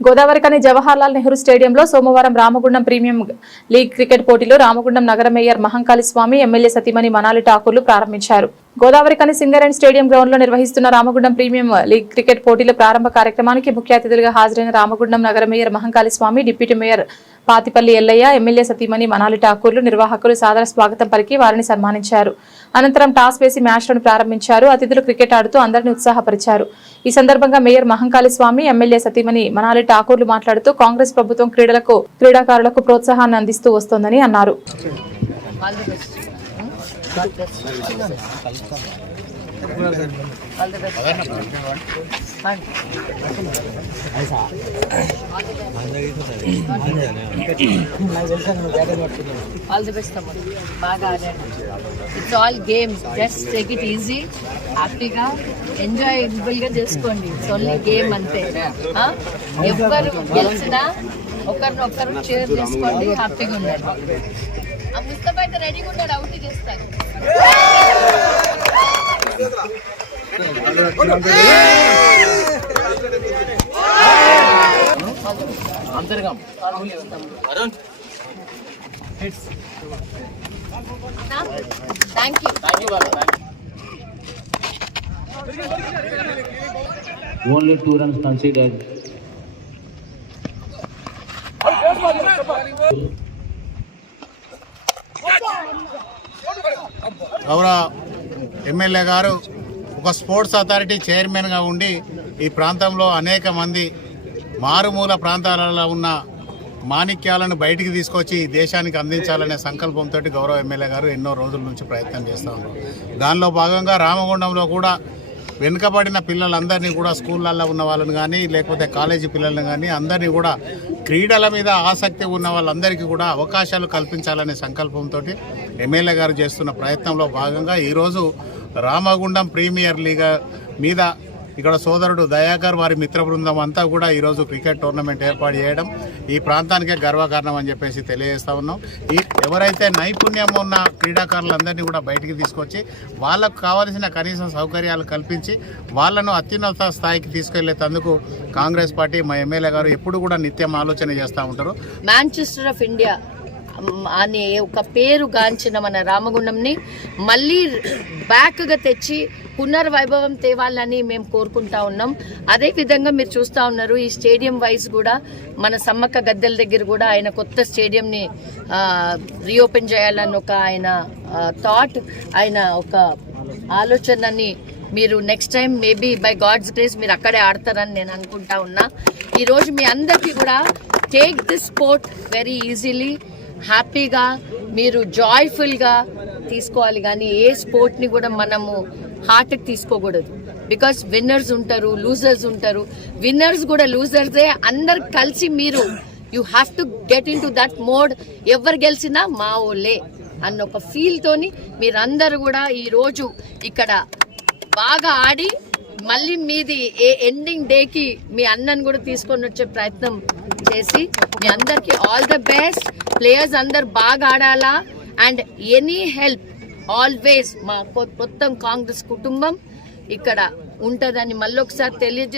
గోదావరికని జవహర్లాల్ నెహ్రూ స్టేడియంలో సోమవారం Ramagundam premium league cricket పోటీలు రామగుండం నగర మేయర్ మహంకాళి స్వామి, ఎమ్మెల్యే సతీమణి మనాలి ఠాకూర్లు ప్రారంభించారు. గోదావరికని సింగరేణి స్టేడియం గ్రౌండ్ లో నిర్వహిస్తున్న రామగుండం ప్రీమియం లీగ్ క్రికెట్ పోటీల ప్రారంభ కార్యక్రమానికి ముఖ్య అతిథులుగా హాజరైన రామగుండం నగర మేయర్ మహంకాళి స్వామి, deputy mayor Patipalli Ellaiah, MLA సతీమణి మనాలి ఠాకూర్లు నిర్వాహకులు సాదర స్వాగతం పలికి వారిని సన్మానించారు. అనంతరం టాస్ వేసి మ్యాచ్లను ప్రారంభించారు. అతిథులు క్రికెట్ ఆడుతూ అందరినీ ఉత్సాహపరిచారు. ఈ సందర్భంగా మేయర్ మహంకాళి స్వామి, ఎమ్మెల్యే సతీమణి మనాలి ఠాకూర్లు మాట్లాడుతూ కాంగ్రెస్ ప్రభుత్వం క్రీడాకారులకు ప్రోత్సాహాన్ని అందిస్తూ వస్తోందని అన్నారు. All the best, Tamil. Baga ఆడండి. It's all games. Just take it easy, హ్యాపీగా ఎంజాయబుల్ గా చేసుకోండి. It's only game అంతే. ఎవరు గెలిచినా ఒకరినొకరు షేర్ చేసుకోండి, హ్యాపీగా ఉండండి. ఆ ముస్తఫా అయితే రెడీగా ఉన్నాడు, అవుట్ చేస్తారు. Thank you. Only 2 runs considered. గౌరవ ఎమ్మెల్యే గారు ఒక స్పోర్ట్స్ అథారిటీ చైర్మన్గా ఉండి ఈ ప్రాంతంలో అనేక మంది మారుమూల ప్రాంతాలలో ఉన్న మాణిక్యాలను బయటికి తీసుకొచ్చి దేశానికి అందించాలనే సంకల్పంతో గౌరవ ఎమ్మెల్యే గారు ఎన్నో రోజుల నుంచి ప్రయత్నం చేస్తూ ఉన్నారు. దానిలో భాగంగా రామగుండంలో కూడా వెనుకబడిన పిల్లలందరినీ కూడా స్కూళ్ళల్లో ఉన్న వాళ్ళని కానీ లేకపోతే కాలేజీ పిల్లలను కానీ అందరినీ కూడా క్రీడల మీద ఆసక్తి ఉన్న వాళ్ళందరికీ కూడా అవకాశాలు కల్పించాలనే సంకల్పంతో ఎమ్మెల్యే గారు చేస్తున్న ప్రయత్నంలో భాగంగా ఈరోజు రామగుండం ప్రీమియర్ లీగ్ మీద ఇక్కడ సోదరుడు దయాకర్ వారి మిత్ర బృందం అంతా కూడా ఈరోజు క్రికెట్ టోర్నమెంట్ ఏర్పాటు చేయడం ఈ ప్రాంతానికే గర్వకారణం అని చెప్పేసి తెలియజేస్తూ ఉన్నాం. ఎవరైతే నైపుణ్యం ఉన్న క్రీడాకారులందరినీ కూడా బయటికి తీసుకొచ్చి వాళ్ళకు కావాల్సిన కనీస సౌకర్యాలు కల్పించి వాళ్ళను అత్యున్నత స్థాయికి తీసుకెళ్లేందుకు కాంగ్రెస్ పార్టీ మా ఎమ్మెల్యే గారు ఎప్పుడు కూడా నిత్యం ఆలోచన చేస్తూ ఉంటారు. మాంచెస్టర్ ఆఫ్ ఇండియా అనే ఒక పేరు గాంచిన మన రామగుండంని మళ్ళీ బ్యాక్గా తెచ్చి పునర్వైభవం తేవాలని మేము కోరుకుంటా ఉన్నాం. అదేవిధంగా మీరు చూస్తూ ఉన్నారు, ఈ స్టేడియం వైజ్ కూడా మన సమ్మక్క గద్దెల దగ్గర కూడా ఆయన కొత్త స్టేడియంని రీఓపెన్ చేయాలని ఒక ఆయన థాట్, ఆయన ఒక ఆలోచనని మీరు next time maybe by God's grace మీరు అక్కడే ఆడతారని నేను అనుకుంటా ఉన్నా. ఈరోజు మీ అందరికీ కూడా take this sport very easily, హ్యాపీగా మీరు జాయ్ఫుల్గా తీసుకోవాలి. కానీ ఏ స్పోర్ట్ని కూడా మనము హార్ట్కి తీసుకోకూడదు. బికాస్ విన్నర్స్ ఉంటారు, లూజర్స్ ఉంటారు. విన్నర్స్ కూడా లూజర్సే. అందరు కలిసి మీరు you have to get in to that mode. ఎవరు గెలిచినా మా ఓలే అన్న ఒక ఫీల్తోని మీరందరూ కూడా ఈరోజు ఇక్కడ బాగా ఆడి మళ్ళీ మీది ఏ ఎండింగ్ డేకి మీ అన్నను కూడా తీసుకొని వచ్చే ప్రయత్నం చేసి మీ అందరికి ఆల్ ద బెస్ట్. ప్లేయర్స్ అందరు బాగా ఆడాలా. అండ్ ఎనీ హెల్ప్ ఆల్వేస్ మా మొత్తం కాంగ్రెస్ కుటుంబం ఇక్కడ ఉంటుందని మళ్ళొకసారి తెలియజేస్తాం.